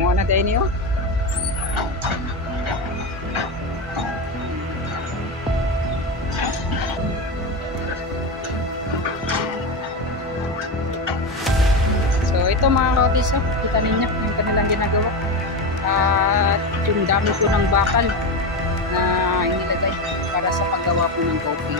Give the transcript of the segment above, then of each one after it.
bunga na tayo niyo. So ito mga kaotis, kita ninyo yung kanilang ginagawa. At yung dami po ng bakal na inilagay para sa paggawa po ng coffee.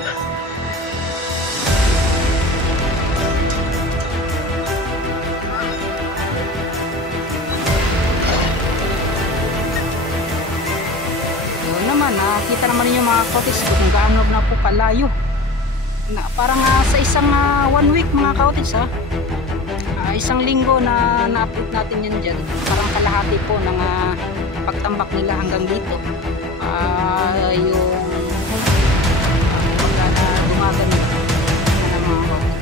Doon naman, nakita naman ninyo mga kaotis kung gaano na po kalayo. Parang sa isang 1 week mga kaotis, isang linggo na na-upload natin yan dyan. Parang kalahati po ng pagtambak nila hanggang dito. Yung pagka gumagamit na mga kaotis.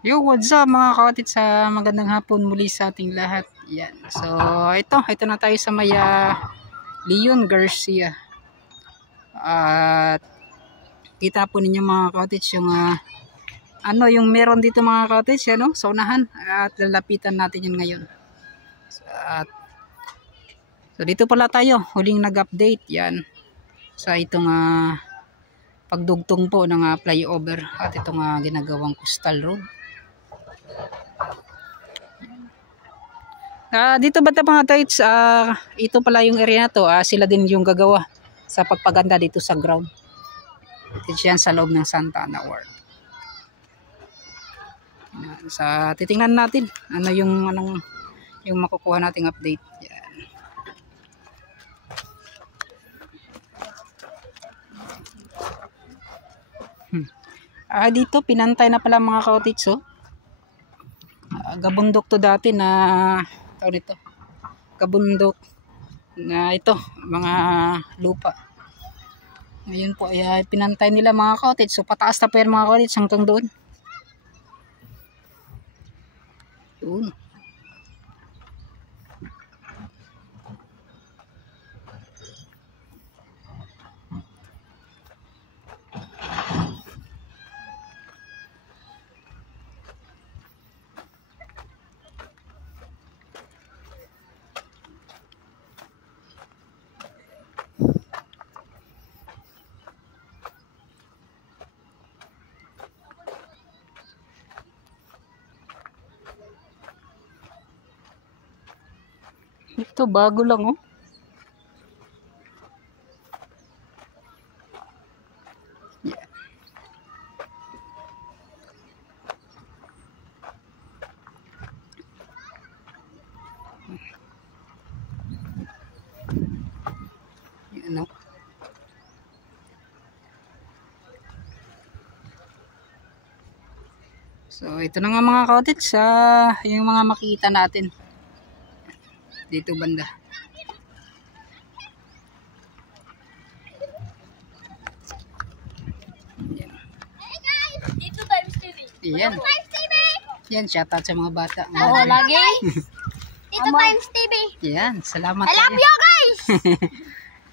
Yo, what's up mga kaotis, magandang hapon muli sa ating lahat. Yan. So, ito na tayo sa may Leon Garcia. At kita po ninyo mga kaotis yung yung meron dito mga kaotis, sa unahan, at lalapitan natin yan ngayon. So dito pala tayo, huling nag-update yan sa itong pagdugtong po ng flyover at itong ginagawang coastal road. Dito ba mga tights, ito pala yung area na to, sila din yung gagawa sa pagpaganda dito sa ground. Ito yan sa loob ng Santa Ana Ward. Sa titingnan natin ano yung makukuha nating update. Yan. Dito pinantay na pala mga kaotits, gabundok to dati na tawag nito, kabundok na ito, mga lupa. Ngayon po ay pinantay nila mga kaotits. So pataas na po yan mga kaotits hanggang doon. Doon. Ito bago lang Yeah. So ito na nga mga kaotits, yung mga makikita natin dito banda. Yan. Dito Times TV. Yan. Yan, shoutout sa mga bata. Oo, lagi. Dito Times TV. Yan, salamat. I love you guys.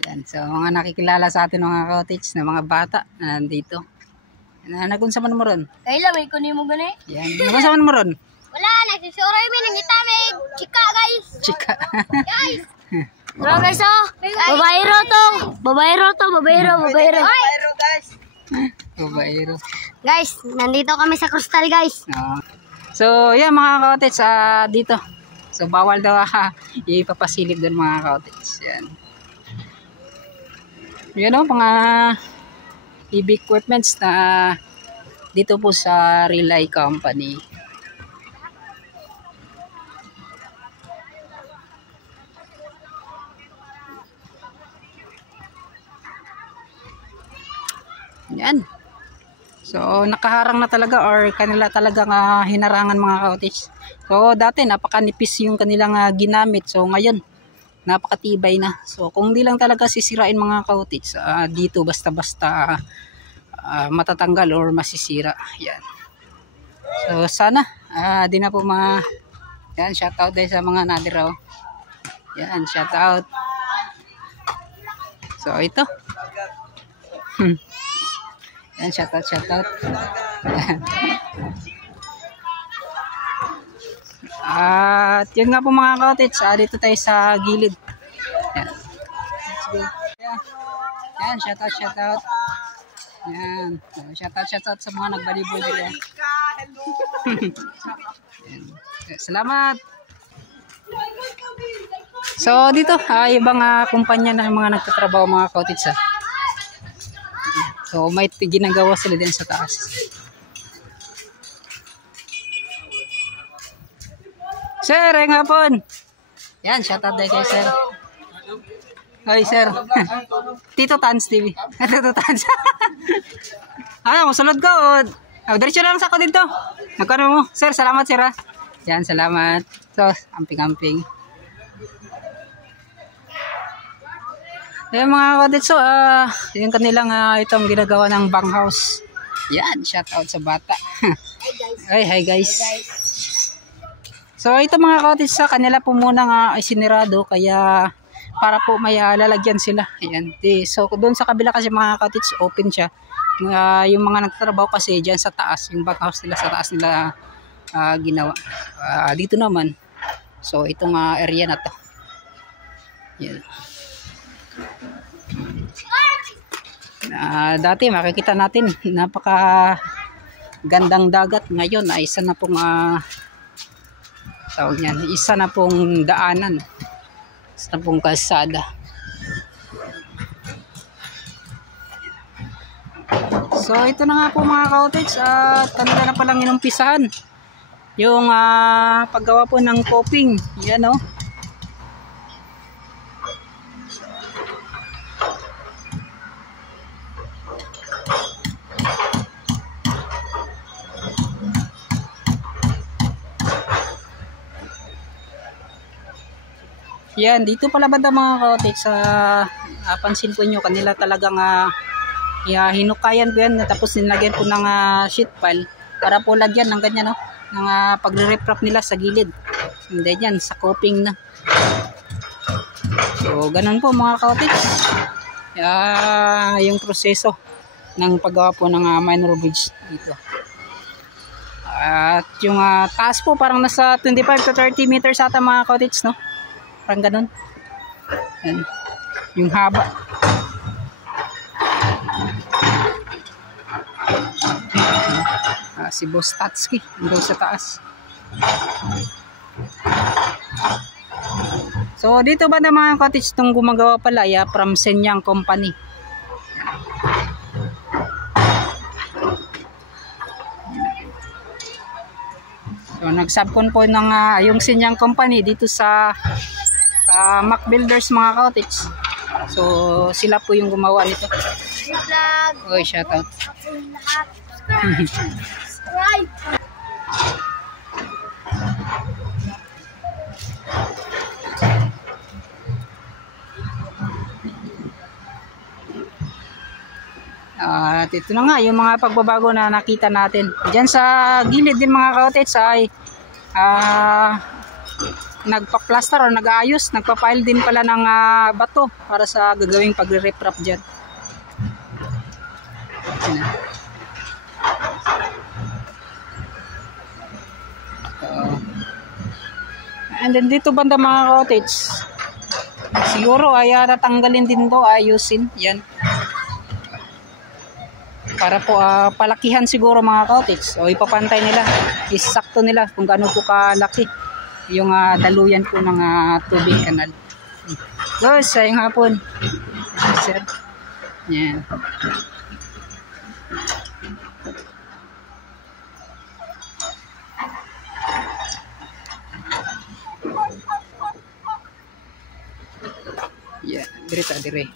Yan, so mga nakikilala sa atin mga kaotits na mga bata na nandito. Nagunsa man mo ron? Kailan may kunin mo gani? Yan, nagunsa man mo ron? Wala, nagsusuroy mi nang itamig. Chika guys. Chika. Guys. Bro guys, babayro to. Babayro. guys. Babayro. Guys, nandito kami sa Coastal guys. So, yan mga kaotits, dito. So, bawal daw ipapasilip doon mga kaotits. Yan. Yan mga EV equipments na dito po sa Relay Company. Yan. So nakaharang na talaga or kanila talagang hinarangan mga kaotis. So dati napakanipis yung kanilang ginamit. So ngayon napakatibay na. So kung di lang talaga sisirain mga kaotis, dito basta-basta matatanggal or masisira. Yan. So sana di na po yan, shoutout dahil sa mga nadiraw. Yan, shoutout. So ito. Yan, shoutout. At yun nga po mga ka-cottage, dito tayo sa gilid. Yan. Let's go. Yan, shoutout. Yan. So, shoutout sa mga nagbalibol nila. Salamat. So dito ibang kumpanya na mga nagtatrabaho mga ka-cottage. So may ginagawa sila din sa taas. Sir, ay hapon. Yan, shoutout din kay sir. Hi sir. Tito Tans TV. Tito Tans. Masulod ko. Diretso lang sa ako dito. Nagkano mo? Sir, salamat sir. Yan, salamat. So, amping-amping. Yung mga cottage, so, yung kanilang itong ginagawa ng bang house. Yan, shoutout sa bata. Hi guys. So, ito mga cottage, sa kanila po muna isinirado, kaya para po may lalagyan sila. Ayan. So, doon sa kabila kasi mga cottage, open siya. Yung mga nagtatrabaho kasi dyan sa taas, yung bang house nila sa taas nila ginawa. Dito naman, so, itong area na to. Yan. Dati makikita natin napaka gandang dagat, ngayon isa na pong tawag niyan, isa na pong daanan, isa na pong kalsada. So ito na nga po mga ka-cottage, kanila na palang inumpisahan yung paggawa po ng coping. Yan o. Yan, dito pala banda mga ka-cottage, pansin po nyo, kanila talagang hinukayan po yan, tapos nilagyan po ng sheet pile para po lagyan ng ganyan, no? Ng pagre-reprap nila sa gilid. Hindi yan, sa coping na. So, ganun po mga ka-cottage. Yung proseso ng paggawa po ng minor bridge dito. At yung taas po, parang nasa 25 to 30 meters ata mga ka-cottage, no? Parang ganun. Yan. Yung haba. Si Boss Tatsuki. Doon sa taas. So, dito ba na mga cottage itong gumagawa pala? From Shenyang Company. So, nagsabkon po ng yung Shenyang Company dito sa Mac Builders mga cottage. So sila po yung gumawa nito. Oy, shoutout. At ito na nga yung mga pagbabago na nakita natin. Diyan sa gilid din mga cottage ay nagpa-plaster o nag-aayos, nagpa-pile din pala ng bato para sa gagawing pagre-reprap dyan. And then dito banda mga cottage, siguro ay natanggalin din to, ayusin yan para po palakihan siguro mga cottage, o ipapantay nila, isakto nila kung gaano po kalaki yung daluyan po ng tubig kanal. So, sayang hapon. Sir. Yan. Yeah, dire.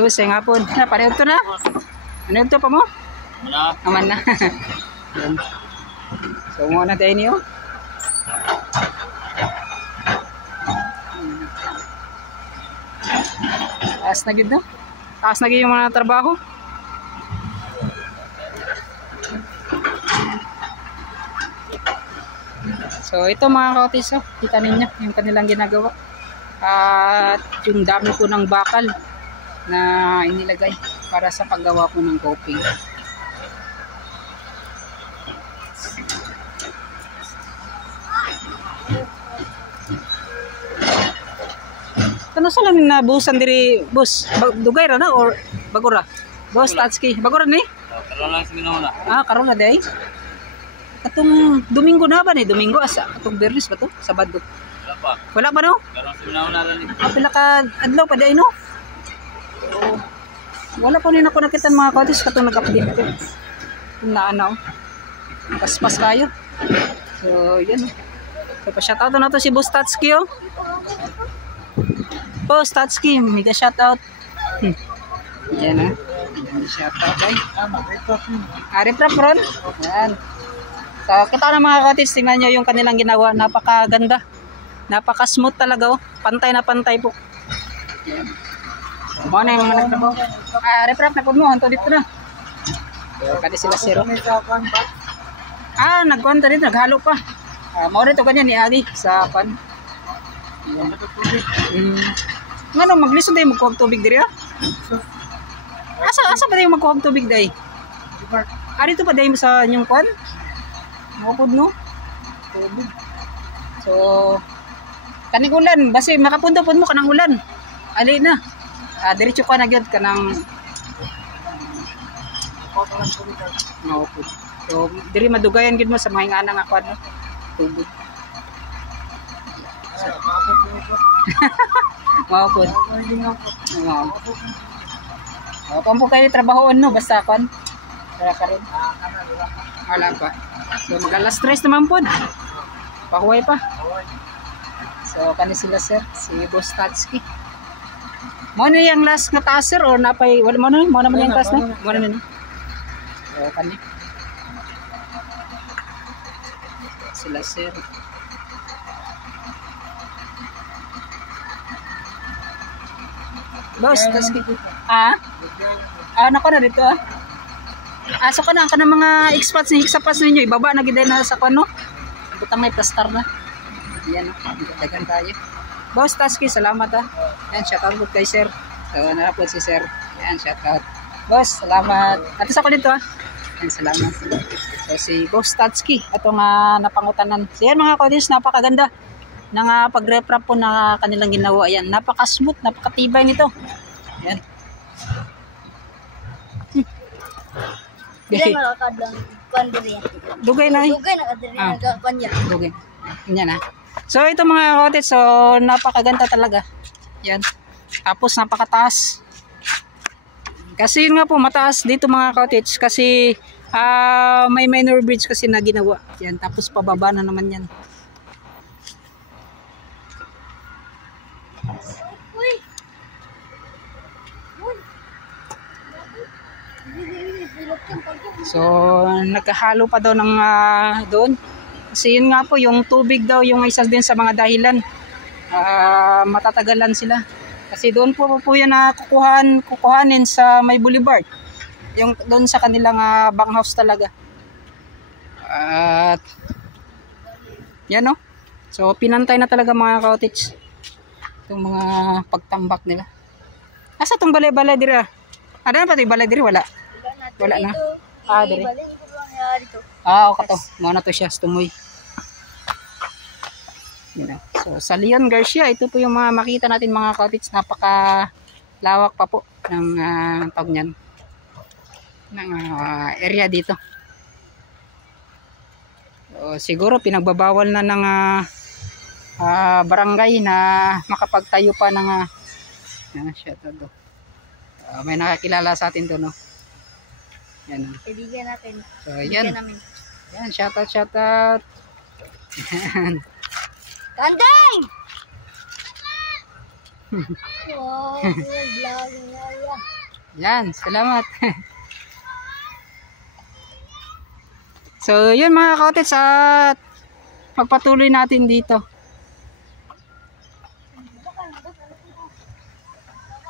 Sayang hapon. Pareho to na. Ano ito pa mo? Wala. Aman na. So, muna tayo niyo. Taas na gid no? Taas na gid yung mga trabaho. So ito mga kautis, oh, kita ninyo yung kanilang ginagawa. At yung dami po ng bakal na inilagay para sa paggawa po ng coping. Ano sa lamin na busan diri, bus? Dugay ra na or bagura? Boss Tatsuki, bagura ni? Karoon lang sa minauna. Karon na day. Atong Domingo na ba ni? Domingo asa? Atong Bernis ba to? Sabado. Wala pa. Wala pa no? Karoon sa minauna lang. Pila ka adlaw pa day no? So, wala po ni nako nakita mga kautis katong nag-update ko. Na ano. Paspas kayo. So, yan. So, pa-shoutout na to si Boss Tatsuki, oh. Boss Tatsuki, mega shoutout. Yan, ah. Shoutout, ay. Reprap ron. Yan. So, kita na mga kautis, tingnan nyo yung kanilang ginawa. Napakaganda. Napaka-smooth talaga, oh. Pantay na pantay po. Yan. So, mo na yung mga nagtrabaho. Reprap na po mo. Hanto dito na. So, kadi sila zero. Nagkwanta rin. Naghalo pa. Mao rin ito ganyan ni Adi sa pan. Ano, maglisod tayo magkuhag tubig diri, ah? Asa ba tayo magkuhag tubig dahi? Dito pa dahi sa inyong pan? Makapod, no? Tubig. So, kaning ulan. Basi makapunta-pun mo kanang ulan. Ali na. Diretso ka na gyud kanang makapod. So, diri madugayan gyud mo sa mga ingana nga kwan, no? Tubig. Makapod. Pampo kayo trabahoon, no? Basta kwan. Wala ka rin. Wala pa. So, mag-alas 3 naman po. Pahuway pa. So, kani sila, sir. Si Boss Tatsuki. Mo na yung last nga taas, sir? Or napay, wala mo na? Mo naman yung taas na? Mo naman yun. So, kani. Sila, sir. Boss Tatsuki. Nako na dito, ah. So ka na mga expats ni hiksapas ninyo, ibaba na giday na sa kano. Butang may plastar na. Yan, dagan tayo. Boss Tatsuki, salamat, ah. Yan, shoutout po kay sir. So, narapod si sir. Yan, shoutout. Boss, salamat. Atis ako dito, ah. Yan, salamat. So, si Boss Tatsuki, itong napangutanan. So, yan mga kodis, napakaganda ng pag-reprap po na kanilang ginawa. Yan, napaka-smooth, napakatibay nito. Yan. Dugay na kadang pandiri. Dugay na. Dugay na kadiri na kanya. Dugay. Yan, ah. So, ito mga kodis, so, napakaganda talaga. Yan. Tapos, napakataas. Kasi yun nga po, mataas dito mga cottage kasi may minor bridge kasi na ginawa. Yan, tapos pababa na naman yan. So, nagkahalo pa daw ng doon. Kasi yun nga po, yung tubig daw yung isa din sa mga dahilan. Matatagalan sila. Kasi doon po yan na kukuhanin sa may boulevard. Yung doon sa kanilang banghouse talaga. At yan, no. So pinantay na talaga mga cottage. Itong mga pagtambak nila. Asa itong balay-balay diri? Ano na pati balay diri? Wala. Wala na. Diri. Okay to. Mao na to siya, tumoy. So, sa Leon Garcia, ito po yung mga makita natin mga cottage. Napaka lawak pa po ng tawag niyan, ng area dito. So, siguro pinagbabawal na ng barangay na makapagtayo pa ng may nakakilala sa atin to, no? Yan. Kaibigan natin. So, yan. Yan, shoutout. Yan. Kandeng! Wow, vlog na yan. Yan, salamat. So, yun mga cottage, at pagpatuloy natin dito.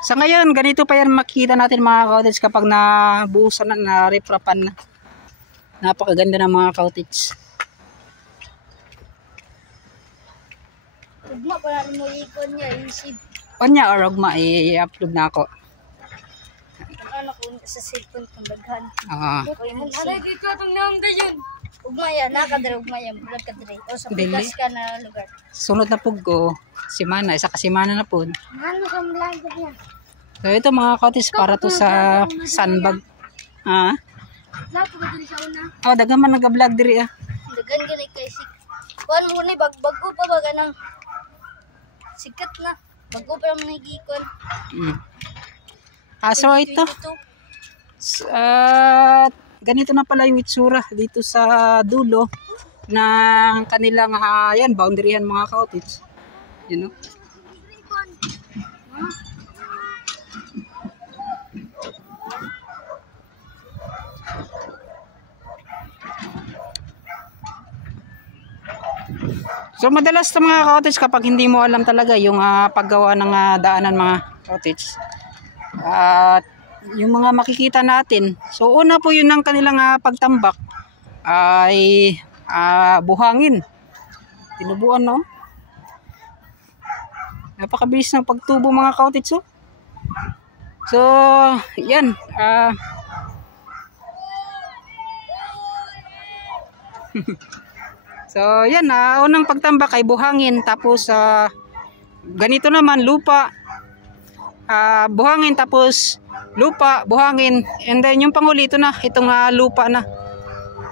Sa ngayon, ganito pa yan makikita natin mga cottage kapag nabuhusan na, na-reprapan na. Napakaganda ng mga cottage. Ugma pa na mo ikon niya, isip. Kanya or ugma, i-upload na ako. Ano ko sa cellphone kung daghan. Ah, Ano dito atong naong dayon? Ugma yan, nakadre ugma yan, bulag kadre. O sa Dili. pikas ka na lugar. sunod na po ko, simana, isa ka simana na po. Ano sa mlang niya? So ito mga kautis, para to sa sandbag. Ah, Lahat ko dili sa una. oh, daga man nag-vlog diri ah. Dagan gani kay sik. Kuan mo ni bago pa ba ganang sikat na. Bago pa man nagikon. Mm. Ah, so ito, 2022. ganito na pala yung itsura dito sa dulo ng kanilang yan, boundaryan mga kautis. You know? So madalas sa mga cottage kapag hindi mo alam talaga yung paggawa ng daanan mga cottage. At yung mga makikita natin. So una po yun ng kanilang pagtambak ay buhangin. Tinubuan no. Napakabilis ng pagtubo mga cottage oh. So yan so yan unang pagtambak ay buhangin, tapos ganito naman lupa, buhangin, tapos lupa, buhangin, and then yung panghuli ito na, itong lupa na.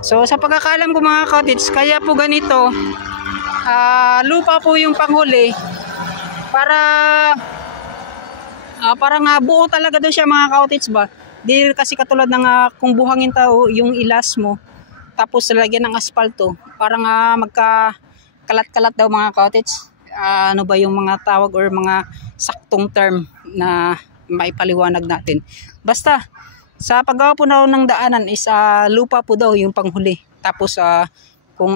So sa pagkakalam ko mga cottage, kaya po ganito, lupa po yung panghuli para parang buo talaga doon siya mga cottage ba. Di kasi katulad ng kung buhangin tao yung ilas mo tapos lalagyan ng asfalto, parang magka-kalat-kalat daw mga cottage. Ano ba yung mga tawag or mga saktong term na maipaliwanag natin. Basta sa paggawa po daw ng daanan is lupa po daw yung panghuli. Tapos kung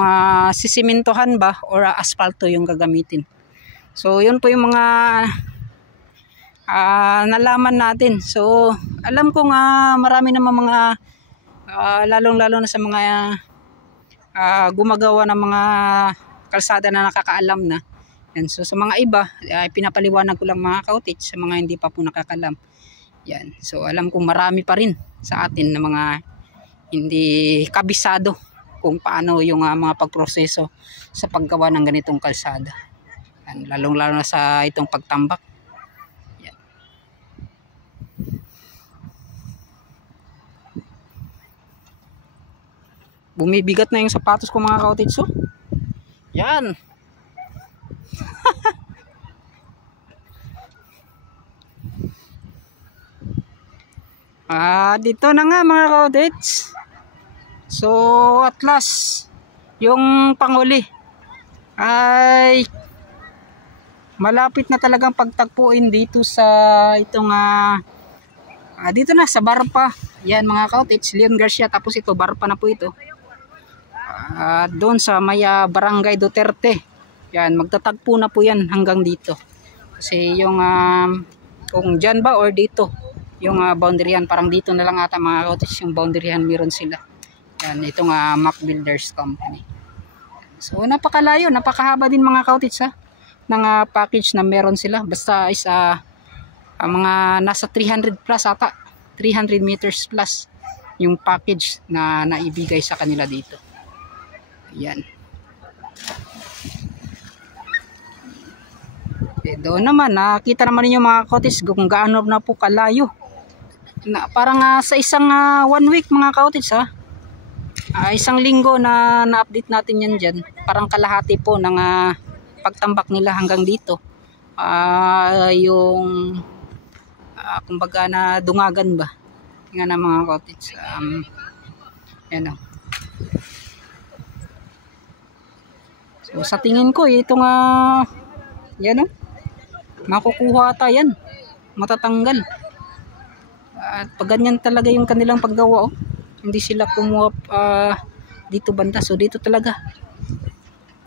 sisimintohan ba or asfalto yung gagamitin. So yun po yung mga nalaman natin. So alam ko marami naman mga lalong-lalo na sa mga gumagawa ng mga kalsada na nakakaalam na. Yan. So sa mga iba, pinapaliwanag ko lang mga cottage sa mga hindi pa po nakakalam. Yan. So alam kong marami pa rin sa atin na mga hindi kabisado kung paano yung mga pagproseso sa paggawa ng ganitong kalsada. Yan. Lalong-lalo na sa itong pagtambak. Yan. Bumibigat na yung sapatos ko mga cottage oh. Yan. Dito na nga mga cottage. So at last yung panghuli ay malapit na talagang pagtagpuin dito sa itong dito na sa Barpa. Yan mga cottage, Leon Garcia, tapos ito Barpa na po ito. Doon sa may Barangay Duterte. Yan, magtatagpo na po yan hanggang dito. Kasi yung kung dyan ba or dito yung boundaryan, parang dito na lang ata mga cottage yung boundaryan meron sila. Yan, itong Mac Builders Company. So napakalayo, napakahaba din mga cottage ng package na meron sila. Basta is mga nasa 300 plus ata, 300 meters plus yung package na naibigay sa kanila dito. Ayan. Doon naman, nakita naman ninyo mga cottage kung gaano na po kalayo. Parang sa isang 1 week mga cottage isang linggo na na-update natin yan dyan. Parang kalahati po ng pagtambak nila hanggang dito. Yung kumbaga na dungagan ba. Tingnan na mga cottage. Yan o. So sa tingin ko itong yan o. Makukuha ata yan. Matatanggal. At pag ganyan talaga yung kanilang paggawa hindi sila kumuha dito banda. So dito talaga.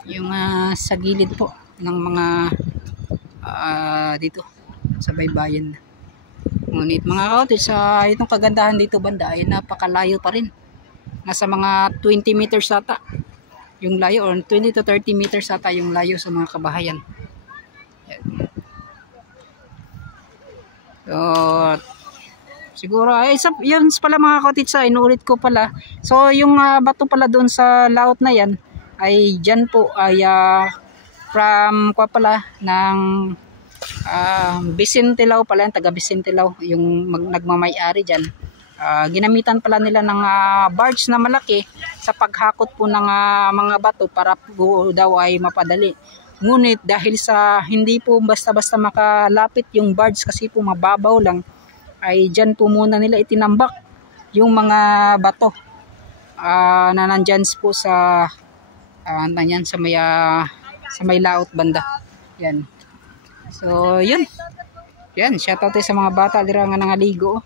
Yung sa gilid po ng mga dito sa baybayin. Ngunit mga cottage itong kagandahan dito banda ay napakalayo pa rin. Nasa mga 20 meters ata yung layo or 20 to 30 meters ata yung layo sa mga kabahayan. So, siguro, yun pala mga kautits, inuulit ko pala. So, yung bato pala doon sa laot na yan, ay dyan po, ay from kwa pala, ng Bisintilaw pala, taga Bisintilaw, yung nagmamay-ari dyan. Ginamitan pala nila ng barge na malaki sa paghakot po ng mga bato para po daw ay mapadali. Ngunit dahil sa hindi po basta-basta makalapit yung barge kasi po mababaw lang, ay dyan po muna nila itinambak yung mga bato na nandyan po sa may laot banda. Yan. So, yun. Yan, shoutout sa mga bata dira nga nangaligo.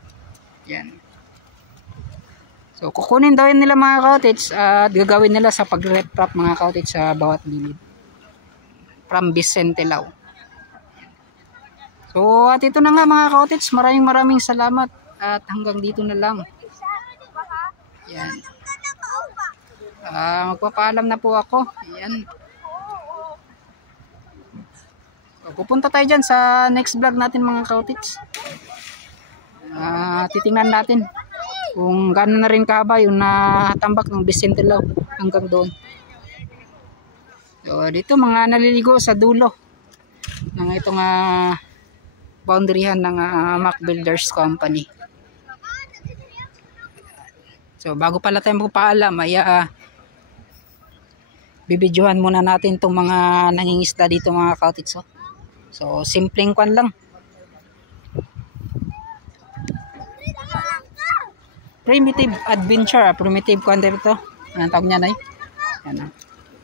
Yan. So, kukunin daw yun nila mga kautits at gagawin nila sa pag-reprop mga kautits sa bawat gilid. From Bisintilaw. So, at ito na nga mga kautits, maraming salamat at hanggang dito na lang. Yan. Magpapaalam na po ako. Yan. So, pupunta tayo dyan sa next vlog natin mga kautits. Titingnan natin kung gaano na rin kahaba yung natambak ng Bisintilaw hanggang doon. So, dito mga naliligo sa dulo ng itong boundaryhan ng Mac Builders Company. So, bago pala tayo magpaalam, ay bibidyohan muna natin itong mga nangingisda dito mga kautits. So, simpleng kwan lang. Primitive adventure, primitive kwan dito. Anong tawag niya na yan?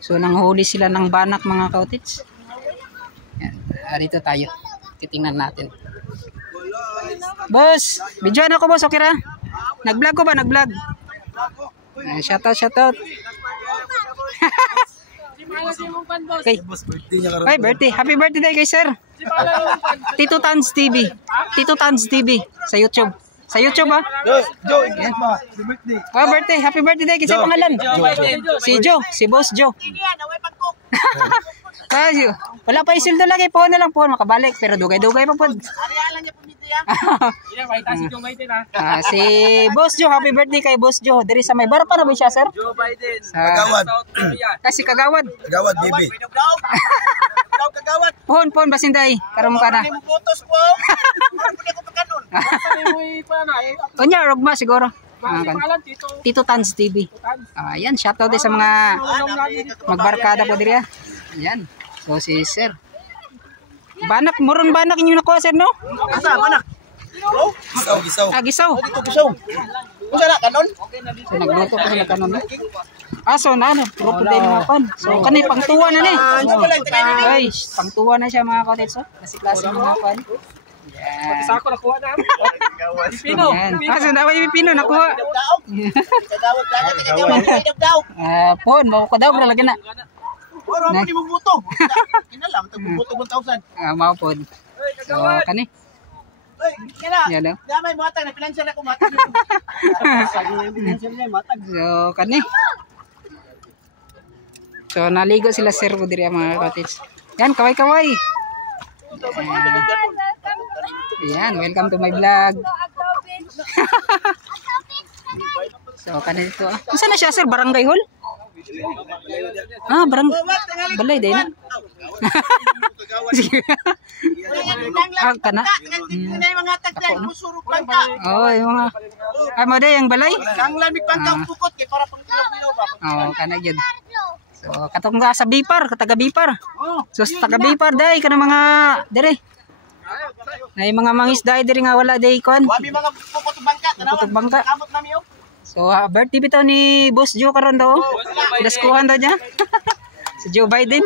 So, nanghuli sila ng banak mga kautits. Yan. Dito tayo. Titingnan natin. Boss! Bidyoan ako boss, okay ra? Nag-vlog ko ba? Nag-vlog? Shoutout. Okay. Ay, birthday. Happy birthday kay sir. Tito Tans TV. Tito Tans TV sa YouTube. Sa YouTube ba? Birthday. Happy birthday kay sa pangalan. Si Joe, si Boss Joe. Wala pa isildo lagi po na lang po makabalik pero dugay-dugay pa po. Si Boss Joe, happy birthday kay Boss Joe. Diri sa may bar pa na ba siya, sir? Joe Biden. Kagawad. Kasi Kagawad. Kagawad baby. Kagawad. Pon basinday. Karon ka na. Kunya rogma siguro. Tito Tans TV. Ayan, shoutout din sa mga magbarkada po diri. Ayan. So si sir. Banak, muron banak inyo nakuha sir no? Asa banak? Gisaw. Gisaw. Unsa na kanon? So nagluto ko sila kanon. So na grupo din mga pan. So kani pangtuwa na ni. Ay, pangtuwa na siya mga kautits. Kasi klase mga pan. Yan. Sa ako nakuha na. Pino. Kaso na may pino nakuha. Pon, mo ko daw lagi na. Ora mo ni mo buto. Kinalam tag buto 1,000. Mao pod. So kani. Yan daw. Damay matag na financial ako matag. So kani. So naligo sila sir ko diri mga kautits. Yan kaway-kaway. Yan, welcome to my vlog. So kanito. Unsa na siya sir, barangay hall? Balay din. Kana. Oh, yung mga mo day ang balay. Ang lamig pang pukot kay para pang-ilaw ba. Oh, kana gyud. So katong sa Bipar, taga Bipar. So taga Bipar day kana mga dire. Nay mga mangisda diri nga wala day kon. Wa mi mga pukot bangka, tanawan. Kamot nami yo. So, birthday bitaw ni Boss Joe karon daw. Daskuhan daw niya. Si Joe Biden.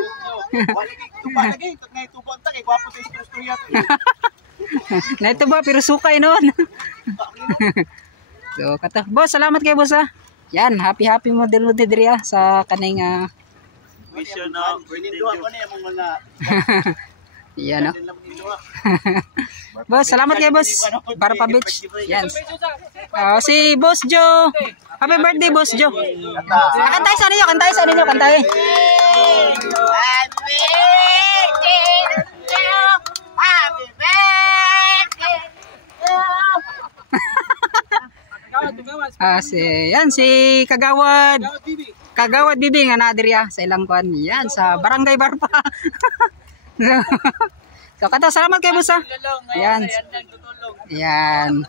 Na ito ba, pero sukay noon. So, kata. Boss, salamat kay boss ha. Yan, happy mo din diri sa kaning mission na yan o. Boss, salamat kay boss. Para pa beach. Yan. Si Boss Joe. Happy birthday, Boss Joe. Kantay sa ninyo. Happy birthday to you. Happy birthday. Si Kagawad. Kagawad Bibi nga na diri sa ilang kuan. Yan sa Barangay Barpa. So kato salamat kay boss. Yan. Yan.